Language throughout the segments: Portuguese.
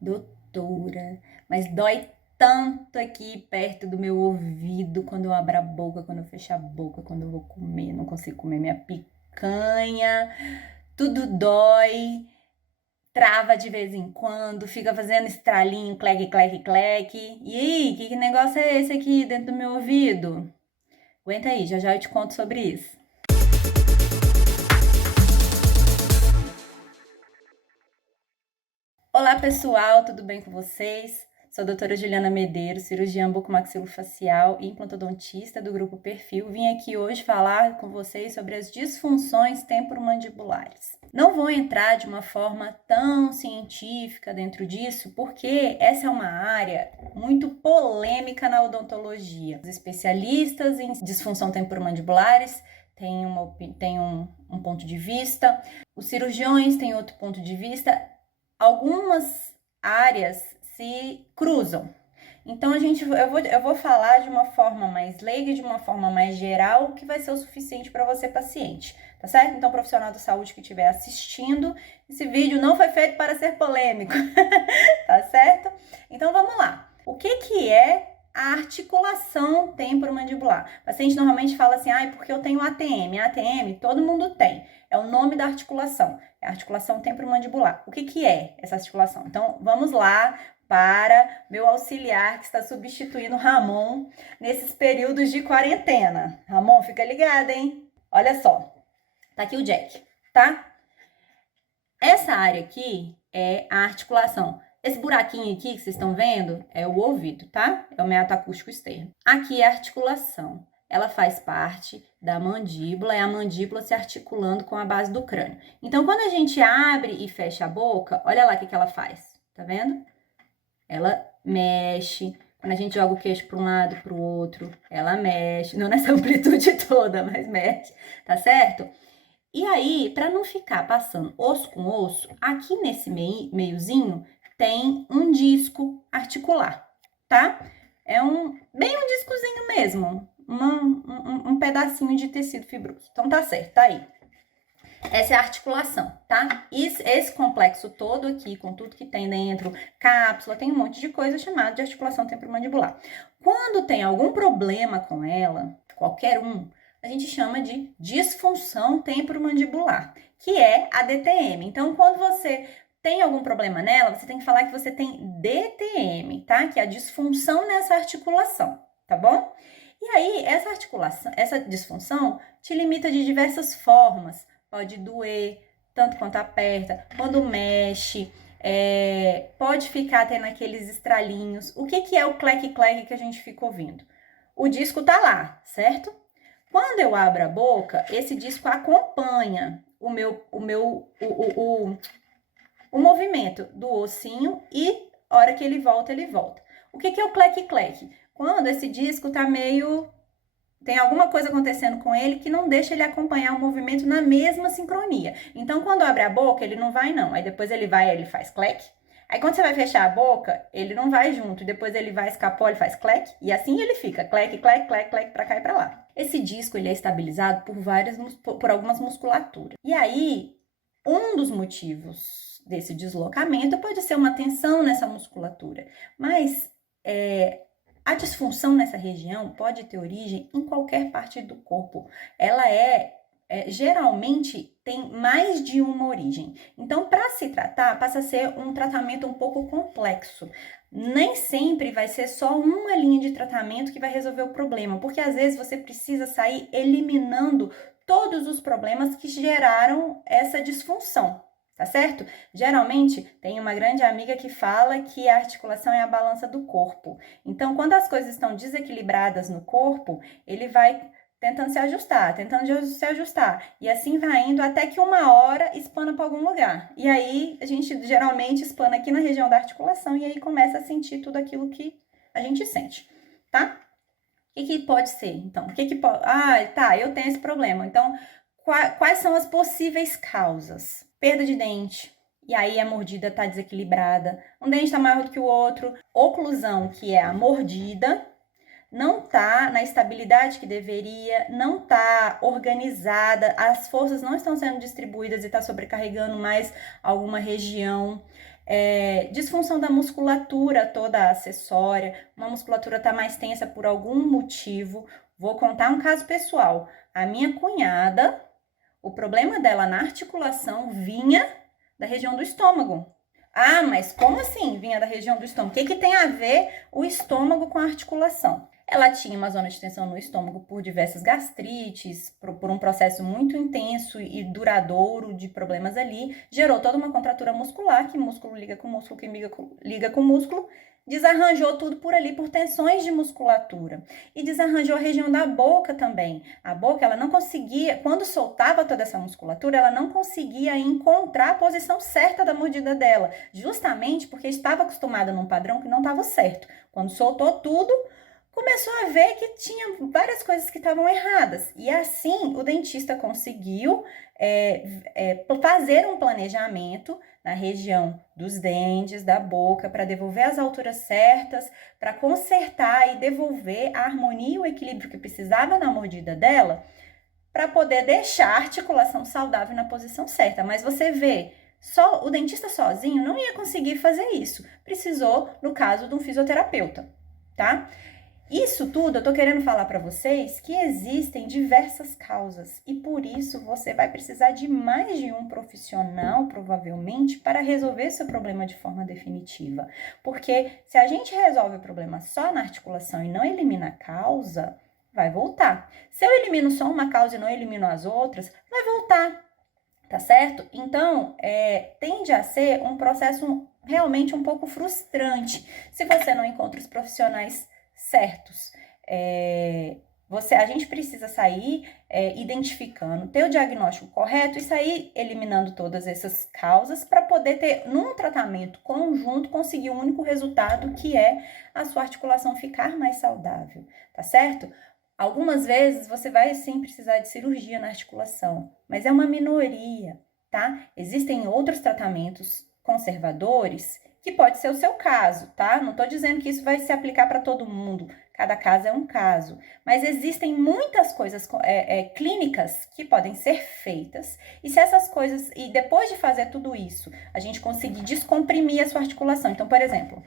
doutora, mas dói tanto aqui perto do meu ouvido, quando eu abro a boca, quando eu fecho a boca, quando eu vou comer, não consigo comer minha picanha, tudo dói, trava de vez em quando, fica fazendo estralinho, cleque, cleque, cleque. E aí, que negócio é esse aqui dentro do meu ouvido? Aguenta aí, já já eu te conto sobre isso. Olá pessoal, tudo bem com vocês? Sou a doutora Juliana Medeiros, cirurgiã bucomaxilofacial e implantodontista do Grupo Perfil. Vim aqui hoje falar com vocês sobre as disfunções temporomandibulares. Não vou entrar de uma forma tão científica dentro disso, porque essa é uma área muito polêmica na odontologia. Os especialistas em disfunção temporomandibulares têm um ponto de vista, os cirurgiões têm outro ponto de vista. Algumas áreas se cruzam. Então, eu vou falar de uma forma mais leiga e de uma forma mais geral, que vai ser o suficiente para você, paciente, tá certo? Então, profissional da saúde que estiver assistindo, esse vídeo não foi feito para ser polêmico, tá certo? Então, vamos lá. O que é a articulação temporomandibular? O paciente normalmente fala assim, porque eu tenho ATM. ATM, todo mundo tem. É o nome da articulação. É a articulação temporomandibular. O que é essa articulação? Então, vamos lá para meu auxiliar que está substituindo o Ramon nesses períodos de quarentena. Ramon, fica ligado, hein? Olha só. Tá aqui o Jack, tá? Essa área aqui é a articulação. Esse buraquinho aqui que vocês estão vendo é o ouvido, tá? É o meato acústico externo. Aqui é a articulação. Ela faz parte da mandíbula, é a mandíbula se articulando com a base do crânio. Então, quando a gente abre e fecha a boca, olha lá o que ela faz, tá vendo? Ela mexe. Quando a gente joga o queixo para um lado e para o outro, ela mexe. Não nessa amplitude toda, mas mexe, tá certo? E aí, para não ficar passando osso com osso, aqui nesse meiozinho tem um disco articular, tá? É bem um discozinho mesmo, um pedacinho de tecido fibroso. Então tá certo, tá aí. Essa é a articulação, tá? Esse complexo todo aqui, com tudo que tem dentro, cápsula, tem um monte de coisa chamada de articulação temporomandibular. Quando tem algum problema com ela, qualquer um, a gente chama de disfunção temporomandibular, que é a DTM. Então, quando você tem algum problema nela, você tem que falar que você tem DTM, tá? Que é a disfunção nessa articulação, tá bom? E aí, essa articulação, essa disfunção te limita de diversas formas. Pode doer, tanto quanto aperta, quando mexe, pode ficar tendo aqueles estralinhos. O que é o cleque-cleque que a gente fica ouvindo? O disco tá lá, certo? Quando eu abro a boca, esse disco acompanha o movimento do ossinho e a hora que ele volta, ele volta. O que é o cleque-cleque? Quando esse disco tá meio... tem alguma coisa acontecendo com ele que não deixa ele acompanhar o movimento na mesma sincronia. Então, quando abre a boca, ele não vai não. Aí depois ele vai, ele faz cleque. Aí quando você vai fechar a boca, ele não vai junto. Depois ele vai, escapou, ele faz cleque. E assim ele fica, cleque, cleque, cleque, cleque, pra cá e pra lá. Esse disco, ele é estabilizado por algumas musculaturas. E aí, um dos motivos desse deslocamento pode ser uma tensão nessa musculatura. Mas... a disfunção nessa região pode ter origem em qualquer parte do corpo. Ela geralmente tem mais de uma origem. Então, para se tratar, passa a ser um tratamento um pouco complexo. Nem sempre vai ser só uma linha de tratamento que vai resolver o problema, porque às vezes você precisa sair eliminando todos os problemas que geraram essa disfunção. Tá certo? Geralmente, tem uma grande amiga que fala que a articulação é a balança do corpo. Então, quando as coisas estão desequilibradas no corpo, ele vai tentando se ajustar. E assim vai indo até que uma hora espana para algum lugar. E aí, a gente geralmente espana aqui na região da articulação e aí começa a sentir tudo aquilo que a gente sente, tá? O que pode ser, então? O que pode... eu tenho esse problema. Então, quais são as possíveis causas? Perda de dente, e aí a mordida está desequilibrada, um dente está maior do que o outro, oclusão, que é a mordida, não está na estabilidade que deveria, não está organizada, as forças não estão sendo distribuídas e está sobrecarregando mais alguma região. Disfunção da musculatura toda acessória, uma musculatura está mais tensa por algum motivo. Vou contar um caso pessoal. A minha cunhada, o problema dela na articulação vinha da região do estômago. Ah, mas como assim vinha da região do estômago? O que tem a ver o estômago com a articulação? Ela tinha uma zona de tensão no estômago por diversas gastrites, por um processo muito intenso e duradouro de problemas ali, gerou toda uma contratura muscular, que músculo liga com músculo, que liga com músculo, desarranjou tudo por ali, por tensões de musculatura. E desarranjou a região da boca também. A boca, ela não conseguia, quando soltava toda essa musculatura, ela não conseguia encontrar a posição certa da mordida dela, justamente porque estava acostumada num padrão que não estava certo. Quando soltou tudo, começou a ver que tinha várias coisas que estavam erradas. E assim, o dentista conseguiu fazer um planejamento na região dos dentes, da boca, para devolver as alturas certas, para consertar e devolver a harmonia e o equilíbrio que precisava na mordida dela, para poder deixar a articulação saudável na posição certa. Mas você vê, só o dentista sozinho não ia conseguir fazer isso. Precisou, no caso, de um fisioterapeuta, tá? Isso tudo eu tô querendo falar para vocês que existem diversas causas e por isso você vai precisar de mais de um profissional, provavelmente, para resolver seu problema de forma definitiva. Porque se a gente resolve o problema só na articulação e não elimina a causa, vai voltar. Se eu elimino só uma causa e não elimino as outras, vai voltar, tá certo? Então, tende a ser um processo realmente um pouco frustrante se você não encontra os profissionais certos. A gente precisa sair identificando, ter o diagnóstico correto e sair eliminando todas essas causas para poder ter, num tratamento conjunto, conseguir um único resultado, que é a sua articulação ficar mais saudável, tá certo? Algumas vezes você vai sim precisar de cirurgia na articulação, mas é uma minoria, tá? Existem outros tratamentos conservadores que pode ser o seu caso, tá? Não tô dizendo que isso vai se aplicar para todo mundo, cada caso é um caso. Mas existem muitas coisas clínicas que podem ser feitas. E se essas coisas, e depois de fazer tudo isso, a gente conseguir descomprimir a sua articulação. Então, por exemplo,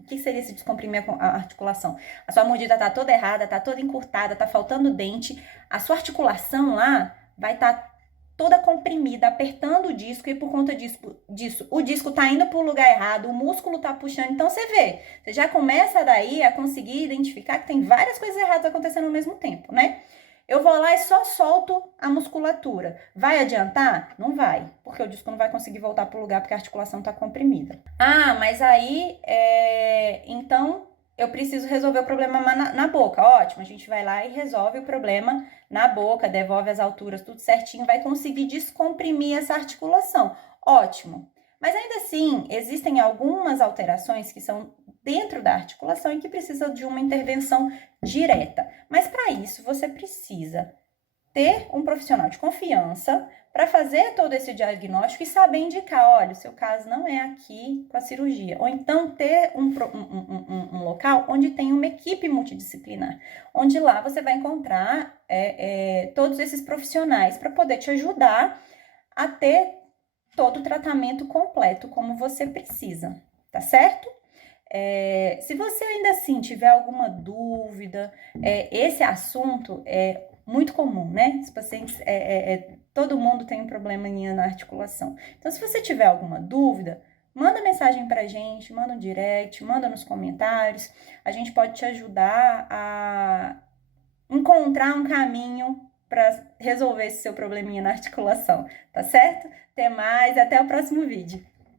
o que seria se descomprimir a articulação? A sua mordida tá toda errada, tá toda encurtada, tá faltando dente. A sua articulação lá vai estar toda comprimida, apertando o disco, e por conta disso o disco tá indo para o lugar errado, o músculo tá puxando. Então você já começa daí a conseguir identificar que tem várias coisas erradas acontecendo ao mesmo tempo, né? Eu vou lá e só solto a musculatura. Vai adiantar? Não vai, porque o disco não vai conseguir voltar para o lugar porque a articulação tá comprimida. Ah, mas aí, então eu preciso resolver o problema na boca. Ótimo, a gente vai lá e resolve o problema na boca, devolve as alturas, tudo certinho, vai conseguir descomprimir essa articulação. Ótimo. Mas ainda assim, existem algumas alterações que são dentro da articulação e que precisam de uma intervenção direta. Mas para isso, você precisa ter um profissional de confiança para fazer todo esse diagnóstico e saber indicar, olha, o seu caso não é aqui com a cirurgia. Ou então ter um local onde tem uma equipe multidisciplinar, onde lá você vai encontrar todos esses profissionais para poder te ajudar a ter todo o tratamento completo como você precisa, tá certo? Se você ainda assim tiver alguma dúvida, esse assunto é muito comum, né? Os pacientes, todo mundo tem um problema na articulação. Então, se você tiver alguma dúvida, manda mensagem pra gente, manda um direct, manda nos comentários. A gente pode te ajudar a encontrar um caminho para resolver esse seu probleminha na articulação, tá certo? Até mais, até o próximo vídeo.